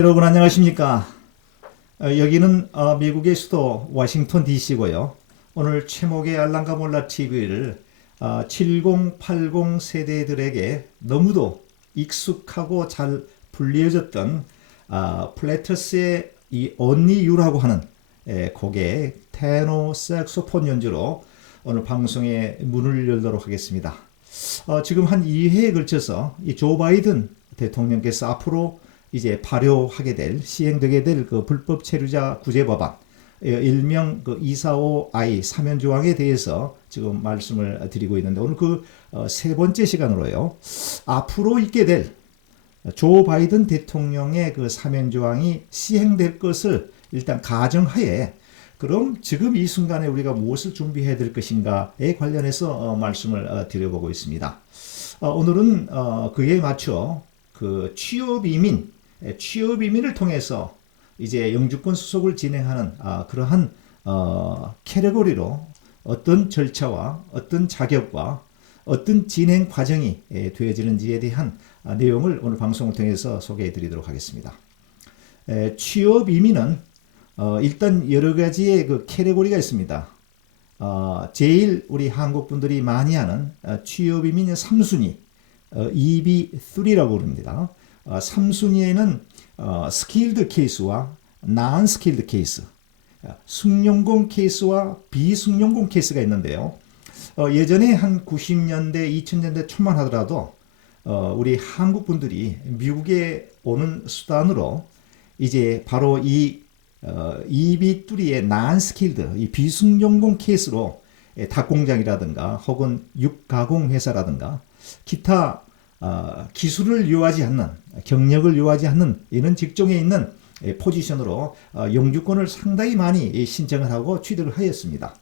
여러분 안녕하십니까? 여기는 미국의 수도 워싱턴 DC고요. 오늘 최목의 알랑가 몰라 TV를 7080 세대들에게 너무도 익숙하고 잘 불리어졌던 플래터스의 이 Only You라고 하는 곡의 테너 색소폰 연주로 오늘 방송에 문을 열도록 하겠습니다. 지금 한 2회에 걸쳐서 이 조 바이든 대통령께서 앞으로 이제 발효하게 될 시행되게 될 그 불법 체류자 구제 법안 일명 그 245I 사면 조항에 대해서 지금 말씀을 드리고 있는데 오늘 그 세 번째 시간으로요. 앞으로 있게 될 조 바이든 대통령의 그 사면 조항이 시행될 것을 일단 가정하에 그럼 지금 이 순간에 우리가 무엇을 준비해야 될 것인가에 관련해서 말씀을 드려보고 있습니다. 오늘은 그에 맞춰 그 취업 이민을 통해서 이제 영주권 수속을 진행하는 그러한 캐테고리로 어떤 절차와 어떤 자격과 어떤 진행 과정이 되어지는지에 대한 내용을 오늘 방송을 통해서 소개해 드리도록 하겠습니다. 취업 이민은 일단 여러 가지의 그 캐테고리가 있습니다. 제일 우리 한국 분들이 많이 하는 취업 이민의 3순위 EB3라고 부릅니다. 3순위에는 스킬드 케이스와 non 스킬드 케이스, 숙련공 케이스와 비숙련공 케이스가 있는데요. 예전에 한 90년대, 2000년대 초만 하더라도 우리 한국 분들이 미국에 오는 수단으로 이제 바로 이 EB3의 non 스킬드, 이 비숙련공 케이스로 닭공장이라든가 혹은 육가공 회사라든가 기타 기술을 요하지 않는 경력을 요하지 않는 이런 직종에 있는 포지션으로 영주권을 상당히 많이 신청을 하고 취득을 하였습니다.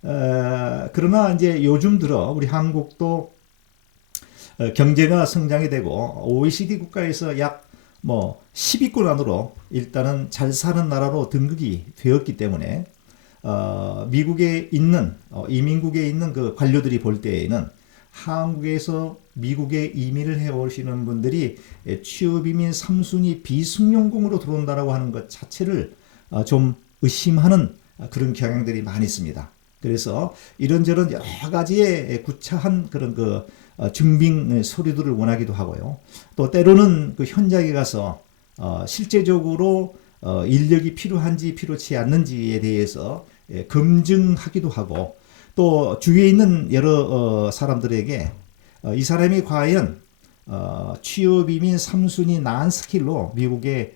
그러나 이제 요즘 들어 우리 한국도 경제가 성장이 되고 OECD 국가에서 약 뭐 10위권 안으로 일단은 잘 사는 나라로 등극이 되었기 때문에 미국에 있는 이민국에 있는 그 관료들이 볼 때에는 한국에서 미국에 이민을 해 오시는 분들이 취업이민 3순위 비숙련공으로 들어온다라고 하는 것 자체를 좀 의심하는 그런 경향들이 많이 있습니다. 그래서 이런저런 여러 가지의 구차한 그런 그 증빙 서류들을 원하기도 하고요. 또 때로는 그 현장에 가서 실제적으로 인력이 필요한지 필요치 않는지에 대해서 검증하기도 하고 또 주위에 있는 여러 사람들에게 이 사람이 과연 취업 이민 3순위 난 스킬로 미국에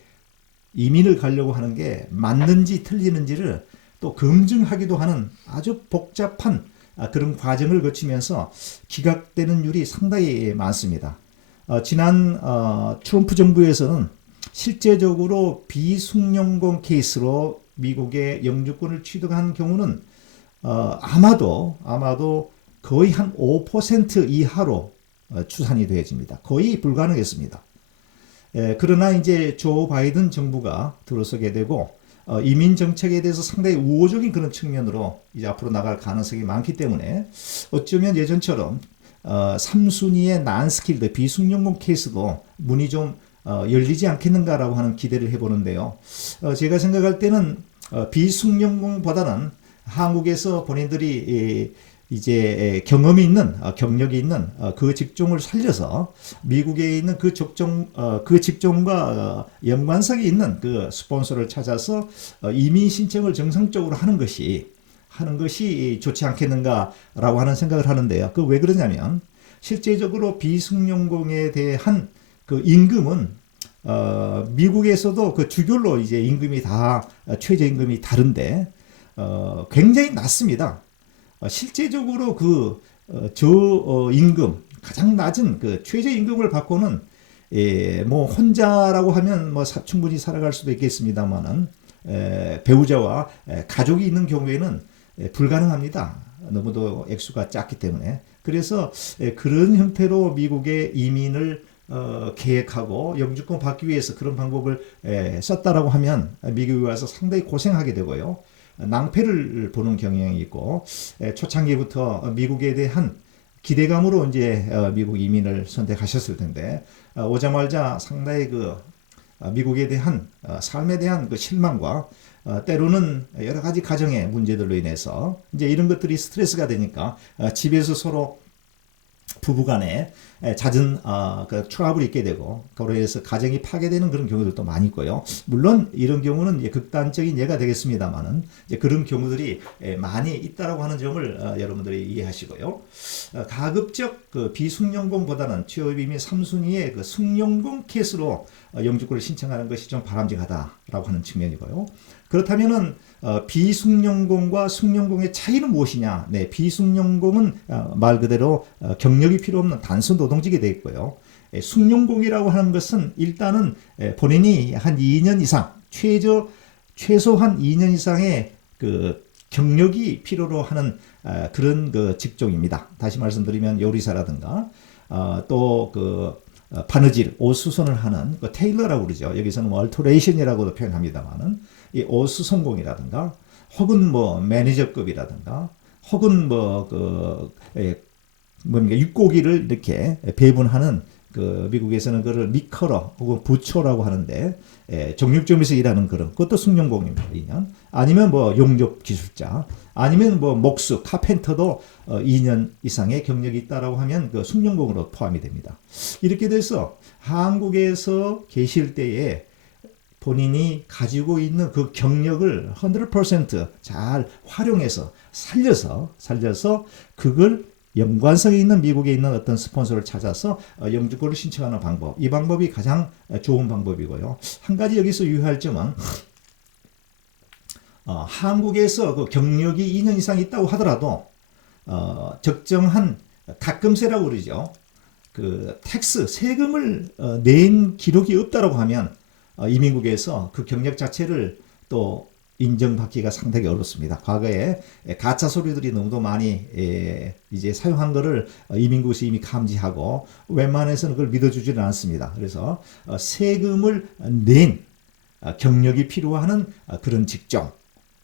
이민을 가려고 하는 게 맞는지 틀리는지를 또 검증하기도 하는 아주 복잡한 그런 과정을 거치면서 기각되는 율이 상당히 많습니다. 지난 트럼프 정부에서는 실제적으로 비숙련공 케이스로 미국의 영주권을 취득한 경우는 아마도 거의 한 5% 이하로 추산이 되어집니다. 거의 불가능했습니다. 그러나 이제 조 바이든 정부가 들어서게 되고 이민 정책에 대해서 상당히 우호적인 그런 측면으로 이제 앞으로 나갈 가능성이 많기 때문에 어쩌면 예전처럼 3순위의 난스킬드 비숙련공 케이스도 문이 좀 열리지 않겠는가라고 하는 기대를 해보는데요. 제가 생각할 때는 비숙련공보다는 한국에서 본인들이 이제 경험이 있는 경력이 있는 그 직종을 살려서 미국에 있는 그 직종과 연관성이 있는 그 스폰서를 찾아서 이민 신청을 정상적으로 하는 것이 좋지 않겠는가라고 하는 생각을 하는데요. 그 왜 그러냐면 실제적으로 비숙련공에 대한 그 임금은 미국에서도 그 주별로 이제 임금이 다 최저임금이 다른데 굉장히 낮습니다. 실제적으로 그 저임금 가장 낮은 그 최저임금을 받고는 뭐 혼자라고 하면 뭐 충분히 살아갈 수도 있겠습니다만은 배우자와 가족이 있는 경우에는 불가능합니다. 너무도 액수가 작기 때문에. 그래서 그런 형태로 미국의 이민을 계획하고 영주권 받기 위해서 그런 방법을 썼다라고 하면 미국에 와서 상당히 고생하게 되고요. 낭패를 보는 경향이 있고 초창기부터 미국에 대한 기대감으로 이제 미국 이민을 선택하셨을 텐데 오자마자 상당히 그 미국에 대한 삶에 대한 그 실망과 때로는 여러 가지 가정의 문제들로 인해서 이제 이런 것들이 스트레스가 되니까 집에서 서로 부부간에 잦은 그 트러블이 있게 되고 그로 인해서 가정이 파괴되는 그런 경우들도 많이 있고요. 물론 이런 경우는 이제 극단적인 예가 되겠습니다만은 이제 그런 경우들이 많이 있다라고 하는 점을 여러분들이 이해하시고요. 가급적 그 비숙련공보다는 취업이 및 3순위의 그 숙련공 케이스로 영주권을 신청하는 것이 좀 바람직하다라고 하는 측면이고요. 그렇다면은 비숙련공과 숙련공의 차이는 무엇이냐? 네, 비숙련공은 말 그대로 경력이 필요 없는 단순 노동직이 되겠고요. 숙련공이라고 하는 것은 일단은 본인이 한 2년 이상, 최소한 2년 이상의 그 경력이 필요로 하는 그런 그 직종입니다. 다시 말씀드리면 요리사라든가 또 그 바느질, 옷 수선을 하는 그 테일러라고 그러죠. 여기서는 얼터레이션이라고도 표현합니다만은 이 옷 수선공이라든가 혹은 뭐 매니저급이라든가 혹은 뭡니까 육고기를 이렇게 배분하는 그 미국에서는 그걸 미커러 혹은 부초라고 하는데 정육점에서 일하는 그런 그것도 숙련공이면 아니면 뭐 용접 기술자 아니면 뭐 목수 카펜터도 2년 이상의 경력이 있다라고 하면 그 숙련공으로 포함이 됩니다. 이렇게 돼서 한국에서 계실 때에 본인이 가지고 있는 그 경력을 100%잘 활용해서 살려서 그걸 연관성이 있는 미국에 있는 어떤 스폰서를 찾아서 영주권을 신청하는 방법. 이 방법이 가장 좋은 방법이고요. 한 가지 여기서 유의할 점은 한국에서 그 경력이 2년 이상 있다고 하더라도 적정한 가끔세라고 그러죠. 그 텍스 세금을 낸 기록이 없다라고 하면 이민국에서 그 경력 자체를 또 인정받기가 상당히 어렵습니다. 과거에 가짜 서류들이 너무도 많이 이제 사용한 거를 이민국에서 이미 감지하고 웬만해서는 그걸 믿어주지는 않습니다. 그래서 세금을 낸 경력이 필요한 그런 직종,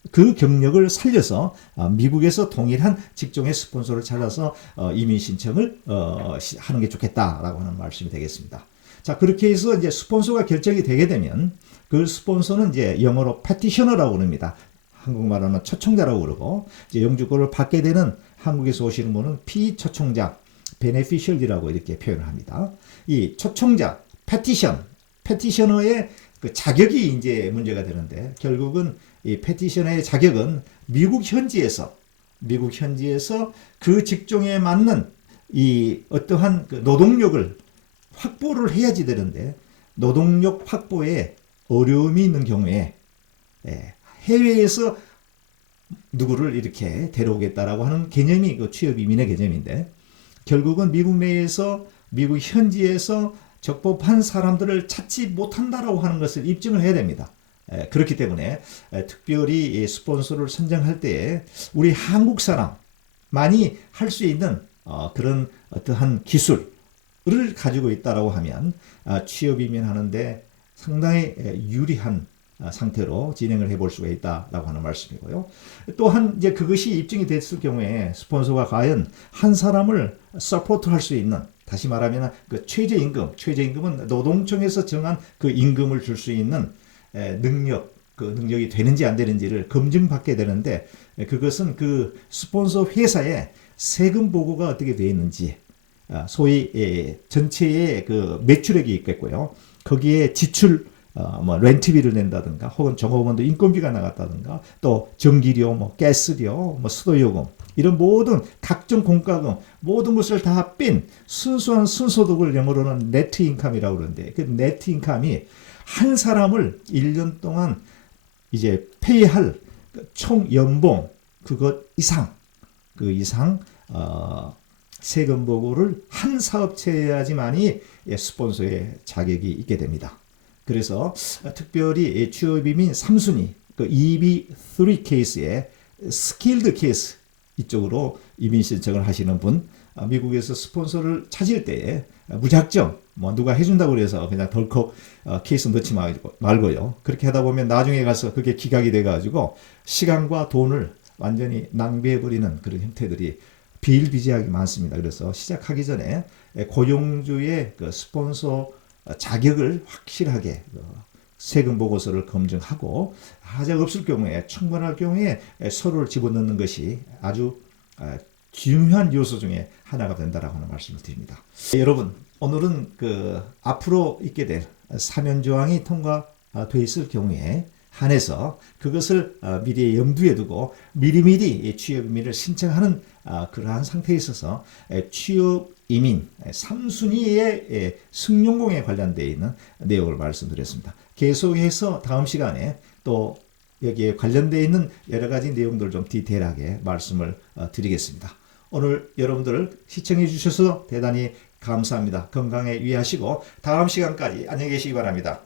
그 경력을 살려서 미국에서 동일한 직종의 스폰서를 찾아서 이민 신청을 하는 게 좋겠다라고 하는 말씀이 되겠습니다. 자, 그렇게 해서 이제 스폰서가 결정이 되게 되면 그 스폰서는 이제 영어로 패티셔너라고 그럽니다. 한국말로는 초청자라고 그러고 이제 영주권을 받게 되는 한국에서 오시는 분은 피초청자, 베네피셜이라고 이렇게 표현을 합니다. 이 초청자, 패티셔너의 그 자격이 이제 문제가 되는데 결국은 이 패티셔너의 자격은 미국 현지에서 그 직종에 맞는 이 어떠한 그 노동력을 확보를 해야지 되는데 노동력 확보에 어려움이 있는 경우에 해외에서 누구를 이렇게 데려오겠다라고 하는 개념이 그 취업 이민의 개념인데 결국은 미국 내에서 미국 현지에서 적법한 사람들을 찾지 못한다라고 하는 것을 입증을 해야 됩니다. 그렇기 때문에 특별히 스폰서를 선정할 때에 우리 한국 사람만이 할 수 있는 그런 어떠한 기술을 가지고 있다라고 하면 취업 이민하는데 상당히 유리한 상태로 진행을 해볼 수가 있다라고 하는 말씀이고요. 또한 이제 그것이 입증이 됐을 경우에 스폰서가 과연 한 사람을 서포트할 수 있는 다시 말하면 그 최저임금은 노동청에서 정한 그 임금을 줄 수 있는 그 능력이 되는지 안 되는지를 검증받게 되는데 그것은 그 스폰서 회사의 세금 보고가 어떻게 되어 있는지 소위 전체의 그 매출액이 있겠고요. 거기에 지출 뭐 렌트비를 낸다든가 혹은 종업원도 인건비가 나갔다든가 또 전기료, 뭐 가스료, 뭐 수도요금 이런 모든 각종 공과금 모든 것을 다 뺀 순수한 순소득을 영어로는 네트 인컴이라고 그러는데 그 네트 인컴이 한 사람을 1년 동안 이제 페이할 총 연봉 그 이상 세금 보고를 한 사업체에 해야지만이 스폰서의 자격이 있게 됩니다. 그래서 특별히 취업이민 3순위 그 EB3 케이스에 스킬드 케이스 이쪽으로 이민 신청을 하시는 분 미국에서 스폰서를 찾을 때에 무작정 뭐 누가 해준다고 그래서 그냥 덜컥 케이스 넣지 말고요. 그렇게 하다 보면 나중에 가서 그게 기각이 돼가지고 시간과 돈을 완전히 낭비해버리는 그런 형태들이 비일비재하게 많습니다. 그래서 시작하기 전에 고용주의 그 스폰서 자격을 확실하게 세금 보고서를 검증하고 하자가 없을 경우에 충분할 경우에 서로를 집어넣는 것이 아주 중요한 요소 중에 하나가 된다라고 하는 말씀을 드립니다. 여러분 오늘은 앞으로 있게 될 사면 조항이 통과되어 있을 경우에 한해서 그것을 미리 염두에 두고 미리미리 취업 이민을 신청하는 그러한 상태에 있어서 취업 이민 3순위의 승용공에 관련되어 있는 내용을 말씀드렸습니다. 계속해서 다음 시간에 또 여기에 관련되어 있는 여러 가지 내용들을 좀 디테일하게 말씀을 드리겠습니다. 오늘 여러분들 시청해 주셔서 대단히 감사합니다. 건강에 유의하시고 다음 시간까지 안녕히 계시기 바랍니다.